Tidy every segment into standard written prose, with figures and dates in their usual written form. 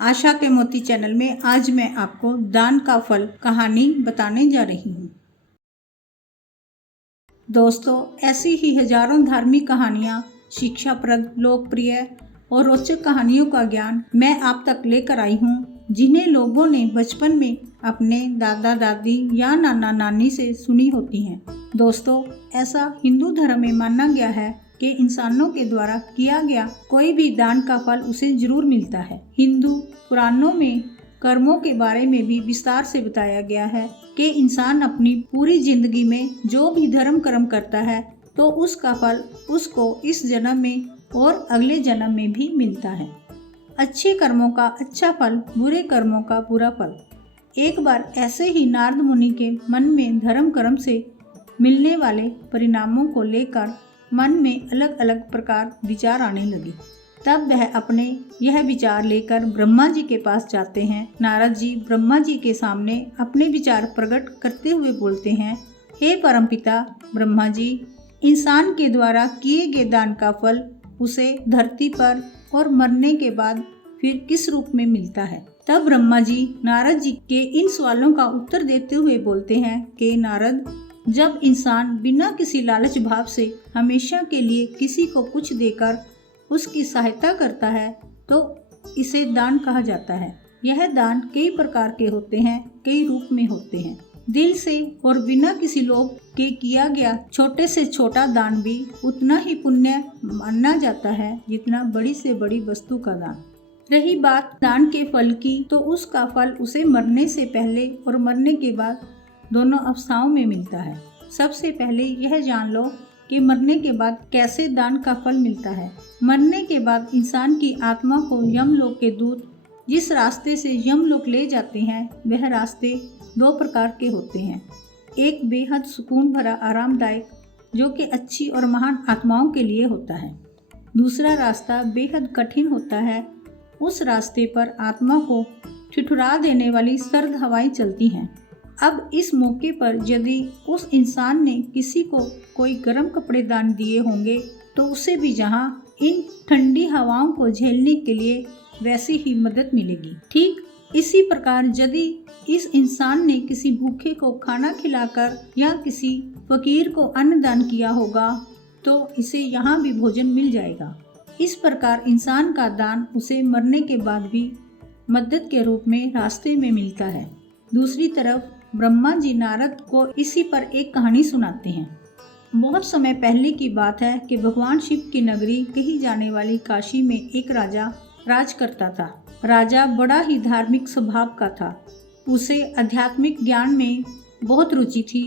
आशा के मोती चैनल में आज मैं आपको दान का फल कहानी बताने जा रही हूँ। दोस्तों, ऐसी ही हजारों धार्मिक कहानियाँ, शिक्षाप्रद, लोकप्रिय और रोचक कहानियों का ज्ञान मैं आप तक लेकर आई हूँ, जिन्हें लोगों ने बचपन में अपने दादा दादी या नाना नानी से सुनी होती हैं। दोस्तों, ऐसा हिंदू धर्म में माना गया है कि इंसानों के द्वारा किया गया कोई भी दान का फल उसे जरूर मिलता है। हिंदू पुराणों में कर्मों के बारे में भी विस्तार से बताया गया है कि इंसान अपनी पूरी जिंदगी में जो भी धर्म कर्म करता है तो उसका फल उसको इस जन्म में और अगले जन्म में भी मिलता है। अच्छे कर्मों का अच्छा फल, बुरे कर्मों का बुरा फल। एक बार ऐसे ही नारद मुनि के मन में धर्म कर्म से मिलने वाले परिणामों को लेकर मन में अलग अलग प्रकार विचार आने लगे। तब वह अपने यह विचार लेकर ब्रह्मा जी के पास जाते हैं। नारद जी ब्रह्मा जी के सामने अपने विचार प्रकट करते हुए बोलते हैं, हे परमपिता ब्रह्मा जी, इंसान के द्वारा किए गए दान का फल उसे धरती पर और मरने के बाद फिर किस रूप में मिलता है। तब ब्रह्मा जी नारद जी के इन सवालों का उत्तर देते हुए बोलते हैं कि नारद, जब इंसान बिना किसी लालच भाव से हमेशा के लिए किसी को कुछ देकर उसकी सहायता करता है तो इसे दान कहा जाता है। यह दान कई प्रकार के होते हैं, कई रूप में होते हैं। दिल से और बिना किसी लोभ के किया गया छोटे से छोटा दान भी उतना ही पुण्य माना जाता है जितना बड़ी से बड़ी वस्तु का दान। रही बात दान के फल की, तो उसका फल उसे मरने से पहले और मरने के बाद दोनों अवस्थाओं में मिलता है। सबसे पहले यह जान लो कि मरने के बाद कैसे दान का फल मिलता है। मरने के बाद इंसान की आत्मा को यमलोक के दूत जिस रास्ते से यमलोक ले जाते हैं, वह रास्ते दो प्रकार के होते हैं। एक बेहद सुकून भरा आरामदायक, जो कि अच्छी और महान आत्माओं के लिए होता है। दूसरा रास्ता बेहद कठिन होता है। उस रास्ते पर आत्मा को ठिठुरा देने वाली सर्द हवाएं चलती हैं। अब इस मौके पर यदि उस इंसान ने किसी को कोई गर्म कपड़े दान दिए होंगे तो उसे भी जहां इन ठंडी हवाओं को झेलने के लिए वैसी ही मदद मिलेगी। ठीक इसी प्रकार यदि इस इंसान ने किसी भूखे को खाना खिलाकर या किसी फकीर को अन्न दान किया होगा तो इसे यहाँ भी भोजन मिल जाएगा। इस प्रकार इंसान का दान उसे मरने के बाद भी मदद के रूप में रास्ते में मिलता है। दूसरी तरफ ब्रह्मा जी नारद को इसी पर एक कहानी सुनाते हैं। बहुत समय पहले की बात है कि भगवान शिव की नगरी कही जाने वाली काशी में एक राजा राज करता था। राजा बड़ा ही धार्मिक स्वभाव का था। उसे आध्यात्मिक ज्ञान में बहुत रुचि थी।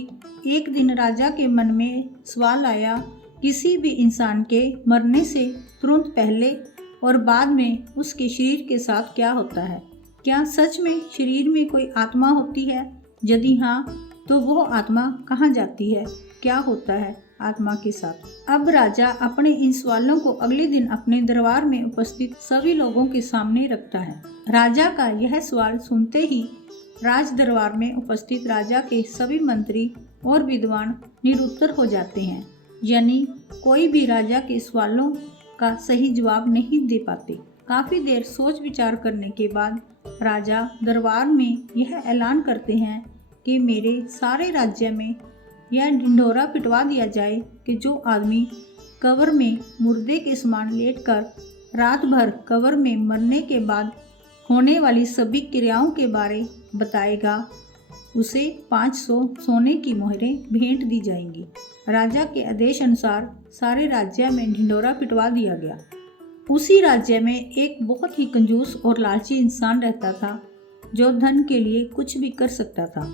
एक दिन राजा के मन में सवाल आया, किसी भी इंसान के मरने से तुरंत पहले और बाद में उसके शरीर के साथ क्या होता है? क्या सच में शरीर में कोई आत्मा होती है? यदि हाँ, तो वो आत्मा कहाँ जाती है? क्या होता है आत्मा के साथ? अब राजा अपने इन सवालों को अगले दिन अपने दरबार में उपस्थित सभी लोगों के सामने रखता है। राजा का यह सवाल सुनते ही राज दरबार में उपस्थित राजा के सभी मंत्री और विद्वान निरुत्तर हो जाते हैं, यानी कोई भी राजा के सवालों का सही जवाब नहीं दे पाते। काफी देर सोच विचार करने के बाद राजा दरबार में यह ऐलान करते हैं कि मेरे सारे राज्य में यह ढिंढोरा पिटवा दिया जाए कि जो आदमी कब्र में मुर्दे के समान लेटकर रात भर कब्र में मरने के बाद होने वाली सभी क्रियाओं के बारे बताएगा, उसे 500 सोने की मोहरें भेंट दी जाएंगी। राजा के आदेश अनुसार सारे राज्य में ढिंढोरा पिटवा दिया गया। उसी राज्य में एक बहुत ही कंजूस और लालची इंसान रहता था, जो धन के लिए कुछ भी कर सकता था।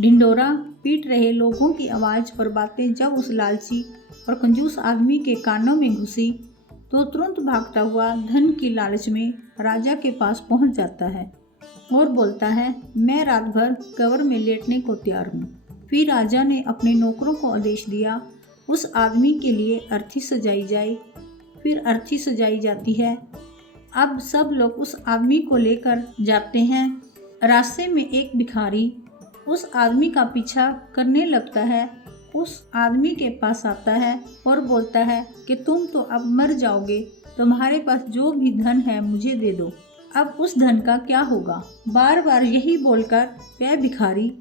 ढिंढोरा पीट रहे लोगों की आवाज़ और बातें जब उस लालची और कंजूस आदमी के कानों में घुसी तो तुरंत भागता हुआ धन की लालच में राजा के पास पहुंच जाता है और बोलता है, मैं रात भर कब्र में लेटने को तैयार हूँ। फिर राजा ने अपने नौकरों को आदेश दिया, उस आदमी के लिए अर्थी सजाई जाए। फिर अर्थी सजाई जाती है। अब सब लोग उस आदमी को लेकर जाते हैं। रास्ते में एक भिखारी उस आदमी का पीछा करने लगता है। उस आदमी के पास आता है और बोलता है कि तुम तो अब मर जाओगे, तुम्हारे पास जो भी धन है मुझे दे दो। अब उस धन का क्या होगा। बार बार यही बोलकर वह भिखारी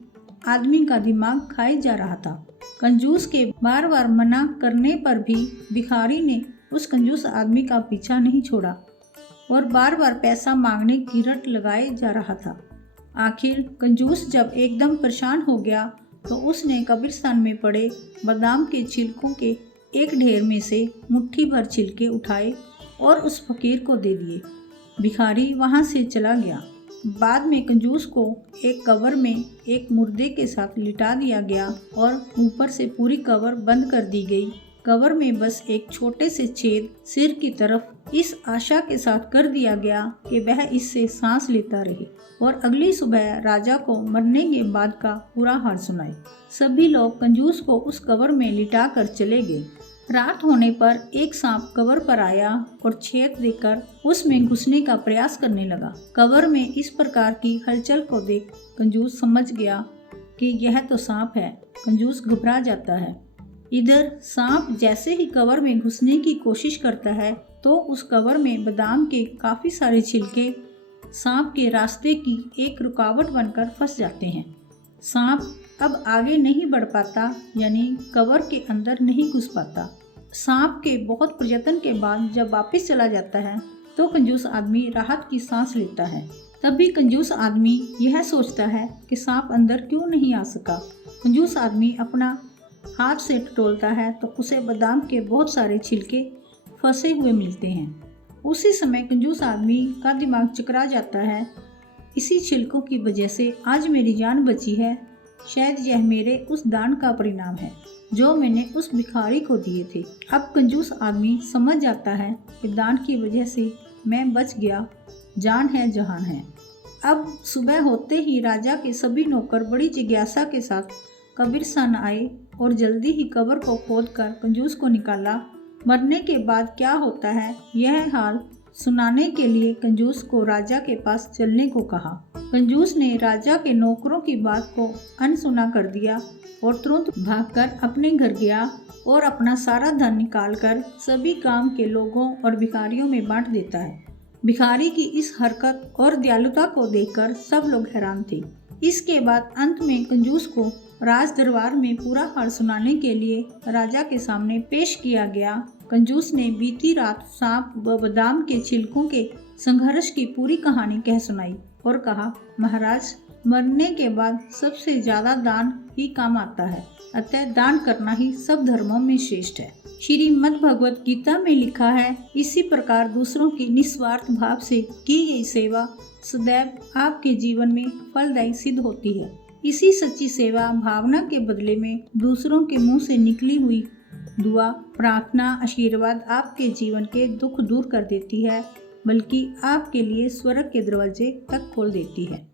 आदमी का दिमाग खाए जा रहा था। कंजूस के बार बार मना करने पर भी भिखारी ने उस कंजूस आदमी का पीछा नहीं छोड़ा और बार बार पैसा मांगने की रट लगाए जा रहा था। आखिर कंजूस जब एकदम परेशान हो गया तो उसने कब्रिस्तान में पड़े बादाम के छिलकों के एक ढेर में से मुट्ठी भर छिलके उठाए और उस फकीर को दे दिए। भिखारी वहां से चला गया। बाद में कंजूस को एक कब्र में एक मुर्दे के साथ लिटा दिया गया और ऊपर से पूरी कब्र बंद कर दी गई। कब्र में बस एक छोटे से छेद सिर की तरफ इस आशा के साथ कर दिया गया कि वह इससे सांस लेता रहे और अगली सुबह राजा को मरने के बाद का पूरा हाल सुनाए। सभी लोग कंजूस को उस कब्र में लिटा कर चले गए। रात होने पर एक सांप कब्र पर आया और छेद देकर उसमें घुसने का प्रयास करने लगा। कब्र में इस प्रकार की हलचल को देख कंजूस समझ गया कि यह तो सांप है। कंजूस घबरा जाता है। इधर सांप जैसे ही कब्र में घुसने की कोशिश करता है तो उस कब्र में बादाम के काफी सारे छिलके सांप के रास्ते की एक रुकावट बनकर फंस जाते हैं। सांप अब आगे नहीं बढ़ पाता, यानी कब्र के अंदर नहीं घुस पाता। सांप के बहुत प्रयत्न के बाद जब वापस चला जाता है तो कंजूस आदमी राहत की सांस लेता है। तभी कंजूस आदमी यह सोचता है कि सांप अंदर क्यों नहीं आ सका। कंजूस आदमी अपना हाथ से टटोलता है तो उसे बादाम के बहुत सारे छिलके फंसे हुए मिलते हैं। उसी समय कंजूस आदमी का दिमाग चकरा जाता है। इसी छिलकों की वजह से आज मेरी जान बची है। शायद यह मेरे उस दान का परिणाम है जो मैंने उस भिखारी को दिए थे। अब कंजूस आदमी समझ जाता है कि दान की वजह से मैं बच गया, जान है जहान है। अब सुबह होते ही राजा के सभी नौकर बड़ी जिज्ञासा के साथ कब्रिस्तान आए और जल्दी ही कब्र को खोदकर कंजूस को निकाला। मरने के बाद क्या होता है यह हाल सुनाने के लिए कंजूस को राजा के पास चलने को कहा। कंजूस ने राजा के नौकरों की बात को अनसुना कर दिया और तुरंत भागकर अपने घर गया और अपना सारा धन निकालकर सभी गांव के लोगों और भिखारियों में बांट देता है। भिखारी की इस हरकत और दयालुता को देखकर सब लोग हैरान थे। इसके बाद अंत में कंजूस को राज दरबार में पूरा हाल सुनाने के लिए राजा के सामने पेश किया गया। कंजूस ने बीती रात सांप व बादाम के छिलकों के संघर्ष की पूरी कहानी कह सुनाई और कहा, महाराज, मरने के बाद सबसे ज्यादा दान ही काम आता है, अतः दान करना ही सब धर्मों में श्रेष्ठ है। श्रीमद् भगवत गीता में लिखा है, इसी प्रकार दूसरों की निस्वार्थ भाव से की गई सेवा सदैव आपके जीवन में फलदायी सिद्ध होती है। इसी सच्ची सेवा भावना के बदले में दूसरों के मुंह से निकली हुई दुआ, प्रार्थना, आशीर्वाद आपके जीवन के दुख दूर कर देती है, बल्कि आपके लिए स्वर्ग के दरवाजे तक खोल देती है।